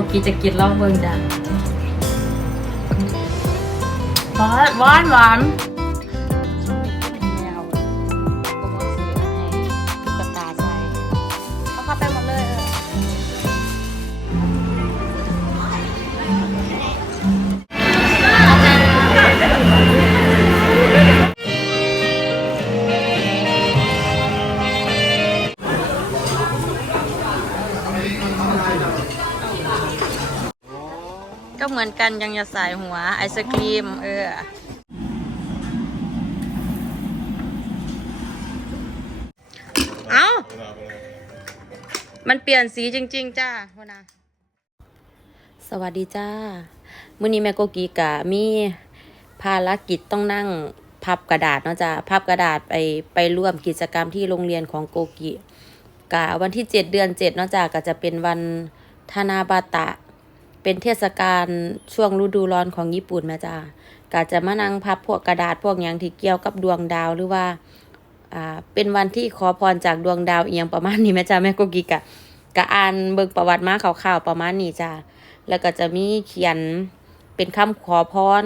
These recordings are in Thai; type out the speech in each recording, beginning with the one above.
กูกีจะกินลองเบิ่งจ้ะหวานหวานหวาน เหมือนกันยังจะใส่หัว ไอศครีม เออเอามันเปลี่ยนสีจริง ๆ จ้าพนะสวัสดีจ้า มื้อนี้แม่โกกีกะมีภารกิจต้องนั่งพับกระดาษเนาะจ้าพับกระดาษไปไปร่วมกิจกรรมที่โรงเรียนของโกกิกะวันที่7เดือน7เนาะจ้าก็จะเป็นวันธนาบาตะ เป็นเทศกาลช่วงฤดูร้อนของญี่ปุ่นแม่จ้าก็จะมานั่งพับพวกกระดาษพวกอย่างที่เกี่ยวกับดวงดาวหรือว่าอ่าเป็นวันที่ขอพรจากดวงดาวเอียงประมาณนี้แม่จ้าแม่กุกิกะกะอ่านเบิ่งประวัติมาข่าวๆประมาณนี้จ้าแล้วก็จะมีเขียนเป็นคำขอพร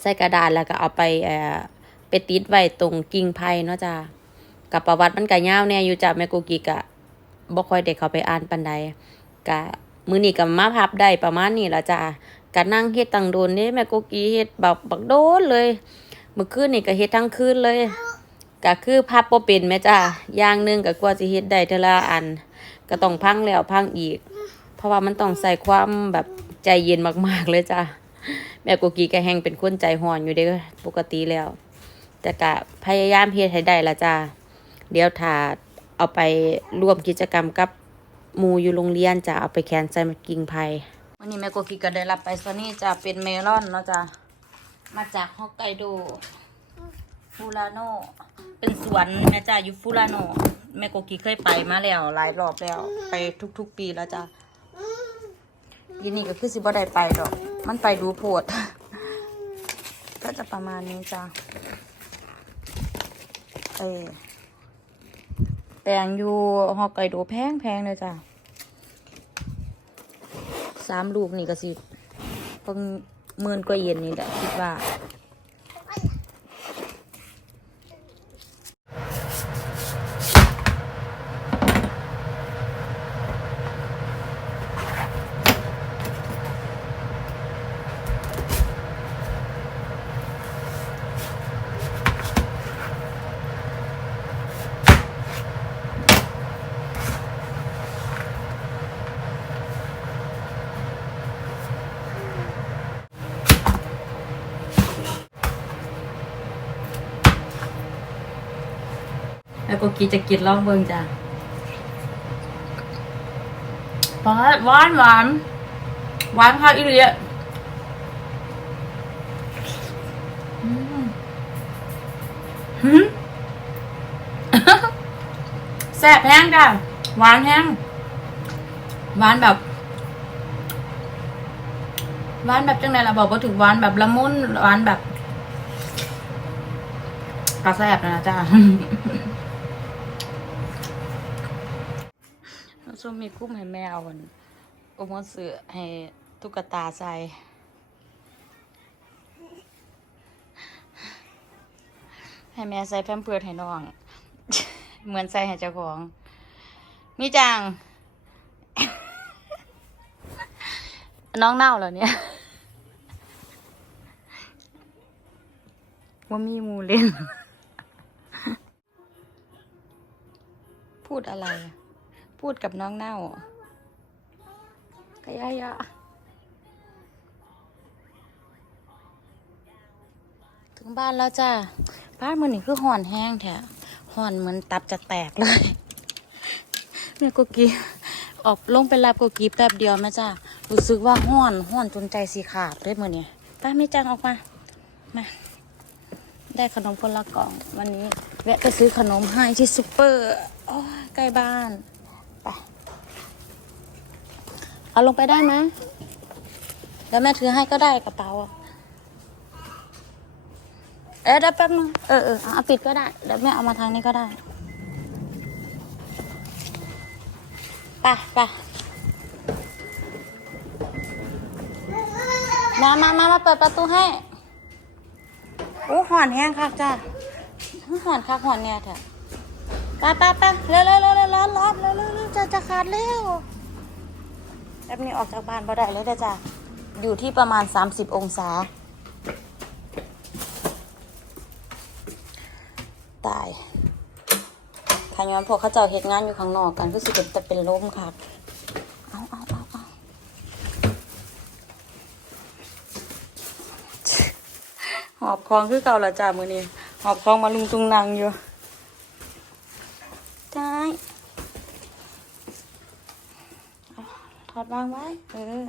ใส่กระดาษแล้วก็เอาไปเอ่อไปติดไว้ตรงกิ่งไผ่เนาะจ้ากับประวัติมันก็ยาวแน่อยู่จ้าแม่กุกกิกะบ่ค่อยได้เข้าไปอ่านปานใดกะ มือนี้กับมาพับได้ประมาณนี้ละจ้ะก็นั่งเฮ็ดตังโดนนี่แม่กุกี้เฮ็ดแบบบักโดนเลยเมื่อคืนนี่ก็เฮ็ดทั้งคืนเลยก็คือพับบ่เป็นแม่จ้ะอย่างหนึ่งก็กว่าสิเฮ็ดได้เทละอัน ก็ต้องพังแล้วพังอีก เพราะว่ามันต้องใส่ความแบบใจเย็นมากๆเลยจ้ะแม่กุกี้ก็แฮงเป็นคนใจห่อนอยู่เด้อปกติแล้ว แต่ก็พยายามเฮ็ดให้ได้ละจ้ะเดี๋ยวถ้าเอาไปร่วมกิจกรรมกับ หมูอยู่โรงเรียนจะเอาไปแขวนใส่กิ่งไผ่วันนี้แม่โกกิก็ได้รับไปซะนี่จะเป็นเมลอนเนาะจ้ะมาจากฮอกไกโดฟูราโนเป็นสวนแม่จ้าอยู่ฟูราโนแม่โกกิเคยไปมาแล้วหลายรอบแล้ว ไปทุก ๆ ปีแล้วจ้ะปีนี้ก็คือสิบ่ได้ไปดอก มันไปดูโพด ก็จะประมาณนี้จ้ะเออ แปลงอยู่ฮอกไกโดแพงแพงเลยจ้ะสามลูกนี่ก็สิเพิ่งหมื่นกว่าเยนนี่แหละคิดว่า แล้วก็กีจะกินล่องเบิงจ้ะหวานหวานหวานหวานค่ะอีหลีอะอืมหืมแซ่บแห้งจ้ะหวานแห้งหวานแบบหวานแบบจังไดล่ะบอกว่าถึงหวานแบบละมุนหวานแบบกระแซบนะจ้า ช่วงมีกุ้มให้แม่เอาวันอมเสือให้ตุ๊กตาใส่ให้แม่ใส่แพมเพิร์ดให้น้อง เหมือนใส่ให้เจ้าของ มีจัง น้องเน่าเหรอเนี่ยว่ามีมูเล่น พูดอะไร พูดกับน้องเน่าอกะยายะถึงบ้านแล้วจ้าบ้านมันนี่คือห่อนแห้งแท้ห่อนเหมือนตับจะแตกเลยแม่กุกกี้ออกลงไปรับกุกกี้แป๊บเดียวแม่จ้ารู้สึกว่าห่อนห่อนจนใจสีขาดเลยมือนี่ป้าไม่จังออกมามาได้ขนมคนละกล่อง วันนี้แวะไปซื้อขนมให้ที่ซุปเปอร์อใกล้บ้าน ไป เอาลงไปได้ไหมแล้วแม่ถือให้ก็ได้กระเป๋าเอ๊ะเดี๋ยวแป๊บนึง เออเออเอาปิดก็ได้ เดี๋ยวแม่เอามาทางนี้ก็ได้ไปไปมามามามาเปิดประตูให้โอ้หอนแห้งคักจ้ะหอนคักหอนเนี่ยเถอะ ปไปไปเร็วเร็วเร็วเร็วร้อนร้อนเร็วเร็วเร็วจะจะขาดเร็วแป๊บนี้ออกจากบ้านพอได้เลยเด้อจ้ะอยู่ที่ประมาณ 30 องศา ตายทางย้อนพวกเขาเจ้าเหตุงานอยู่ข้างนอกกันก็สิเป็นแต่เป็นลมครับเอาเอาเอาเอาหอบคลองคือเก่าละจ้ามือนี้หอบคลองมาลุงตุงนางอยู่ได้เอาถอด วางไว้ เออ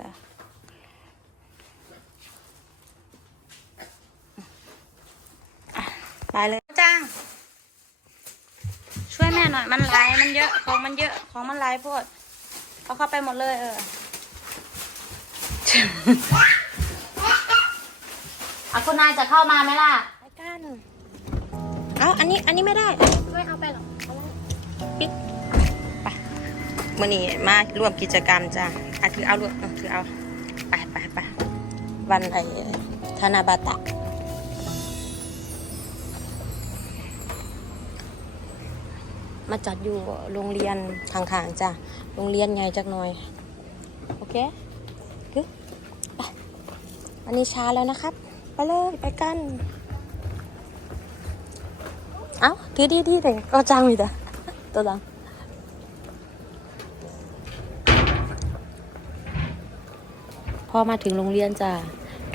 อะไปเลยจ้าง ช่วยแม่หน่อย มันไหลมันเยอะ ของมันเยอะ ของมันไหลโพดเอาเข้าไปหมดเลย เอออะคุณนายจะเข้ามาไหมล่ะไปกัน เอาอันนี้ อันนี้ไม่ได้ ไม่เอาไปหรอกเอาไว้ปิดไป มื่อนี้มาร่วมกิจกรรมจ้ะอะถือเอาลูกเออถือเอาไปไปไปวันไอธนาบาตะมาจัดอยู่โรงเรียนข้างๆจ้ะ โรงเรียนใหญ่จักหน่อย โอเคคือไปอันนี้ช้าแล้วนะครับ ไปเลยไปกัน เอ้าถือดีดีแต่ก็จังมีแต่ตัวจัง พอมาถึงโรงเรียนจ้า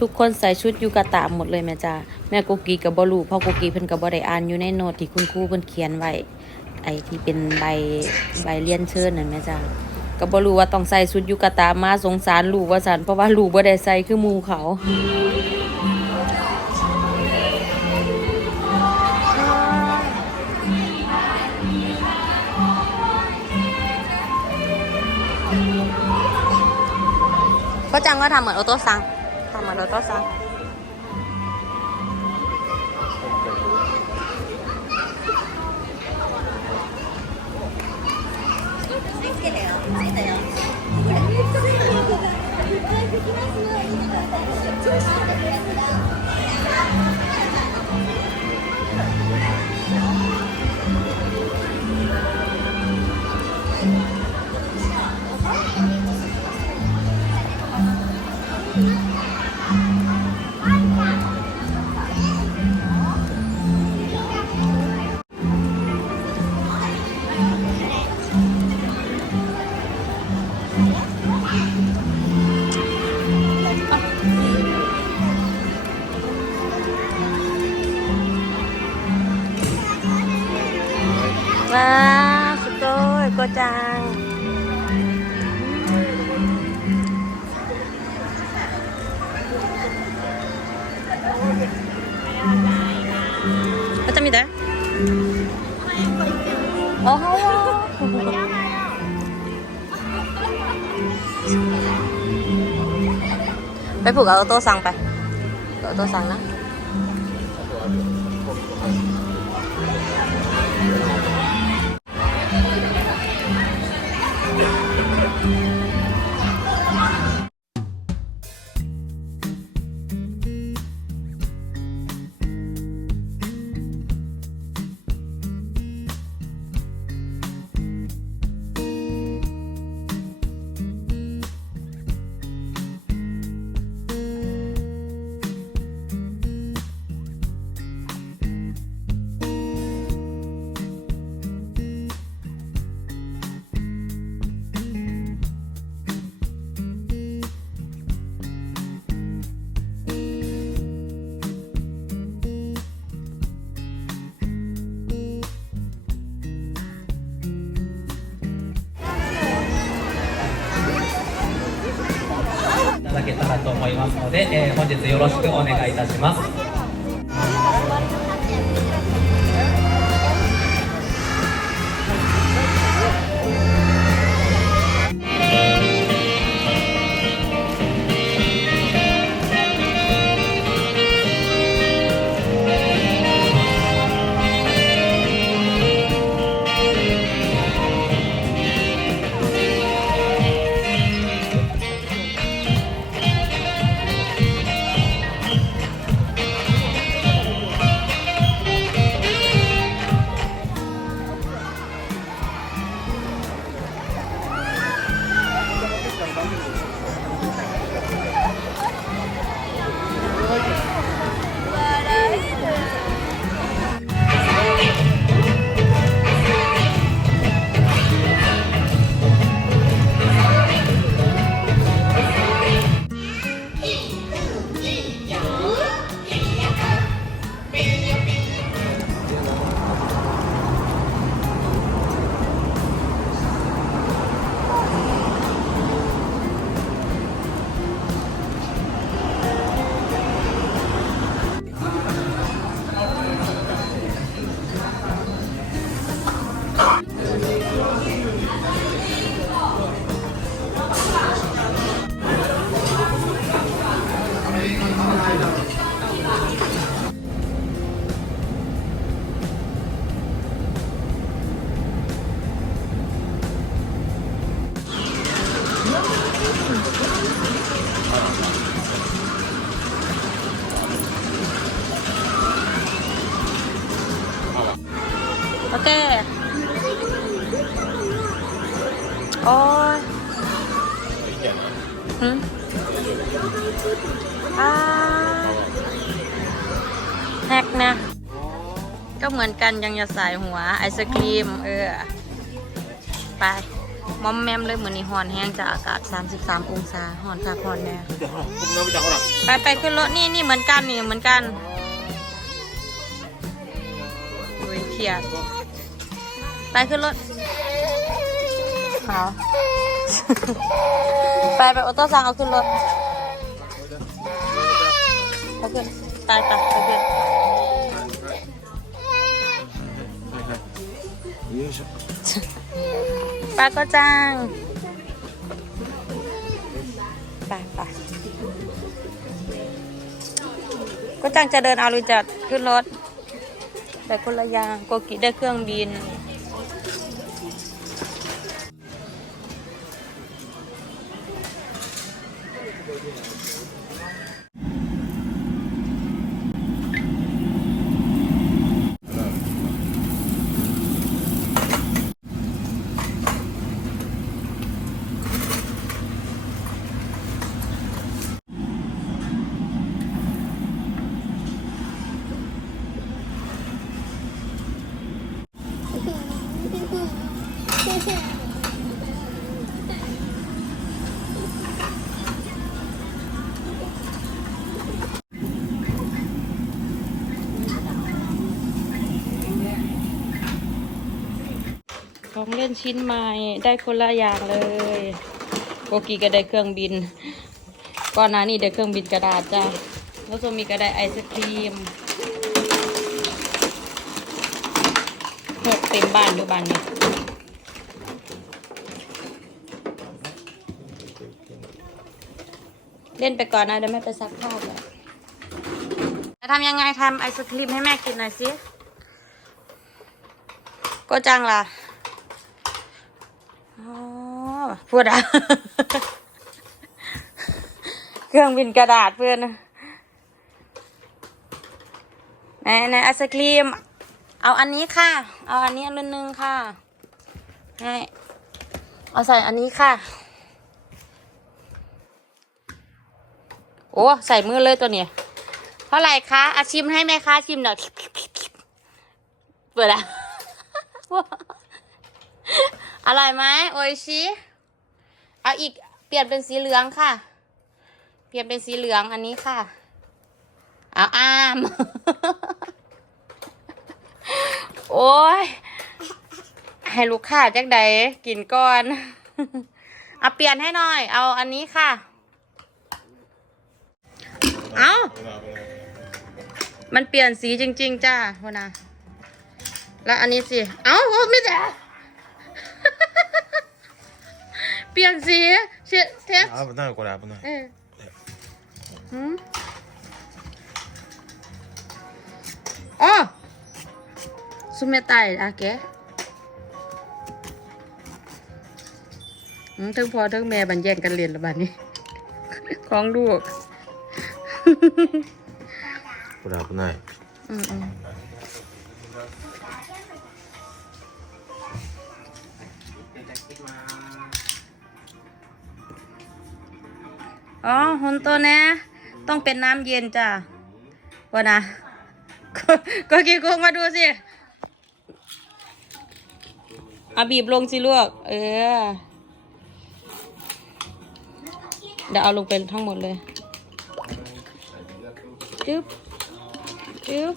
ทุกคนใส่ชุดยูกาตะหมดเลยแม่จ้าแม่กุกกีกับบอลูพ่อกุกกีเพิ่นกับบอได้อ่านอยู่ในโน้ตที่คุณครูเพิ่นเขียนไว้ไอ้ที่เป็นใบใบเรียนเชิญนั่นแม่จ้ากับบรู้ว่าต้องใส่ชุดยูกาตะมาสงสารลูกว่าสันเพราะว่าลูกบ่ได้ใส่คือมูเขา ก็จังก็ทำเหมือนโอโต้ซังทำเหมือนโอโต้ซังว้ โอ้โหไปผูกเอาโต้ ますので、えー本日よろしくお願いいたします。 อนกันยังจะใส่หัว ไอศครีม เออ ไป มอมแมมเลยเหมือนนี่หอนแห้งจากอากาศ 33 องศาหอนค่ะหอนแน่ไปไปขึ้นรถนี่นี่เหมือนกันนี่เหมือนกันอุ้ยเครียดไปขึ้นรถเอาไปไปออโต้สั่งเอาขึ้นรถไปขึ้นไปไปไปขึ้น ไปก็จังไปไปก็จังจะเดินเอาหรือจะขึ้นรถ แต่คนละอย่างโกกิได้เครื่องบิน ของเล่นชิ้นใหม่ได้คนละอย่างเลยโกกีก็ได้เครื่องบิน ก่อนหน้านี้ได้เครื่องบินกระดาษจ้ะแล้วก็มีก็ได้ไอศครีมหกเต็มบ้านอยู่บ้านนี้เล่นไปก่อนนะเดี๋ยวแม่ไปซักผ้าก่อนจะทำยังไงทำไอศครีมให้แม่กินหน่อยสิ ก็จังล่ะ พูดอะเครื่องบินกระดาษเพื่อนไหนไหนไอศครีม เอาอันนี้ค่ะ เอาอันนี้อันนึงค่ะให้เอาใส่อันนี้ค่ะ โอ้ใส่มือเลยตัวเนี้ยเท่าไหร่คะอาชิมให้ไหมคะชิมหน่อยเปิดอะอร่อยไหมโออิชิ เอาอีกเปลี่ยนเป็นสีเหลืองค่ะ เปลี่ยนเป็นสีเหลืองอันนี้ค่ะเอาอ้าม โอ้ย ให้ลูกค้าจักใดกินก่อน เอาเปลี่ยนให้หน่อย เอาอันนี้ค่ะ เอามันเปลี่ยนสีจริง ๆ จ้าหัวหนะแล้วอันนี้สิ เอ้าโอ้ไม่แต่ ปลี่ยนสีเชเทส 危ないこれ危ない เออหืมอ๋อสุเมตายอะแกอืมทั้งพ่อทั้งแม่บันแย่งกันเรียนและบัดนี้ ของลูก これ危ない อืมอืม อ๋อหุนตัวนะต้องเป็นน้ำเย็นจ้ะวะนะก็ก็กินกุ้งมาดูสิเอาบีบลงสิลูกเออ เดี๋ยวเอาลงเป็นทั้งหมดเลยจึ๊บจึ๊บ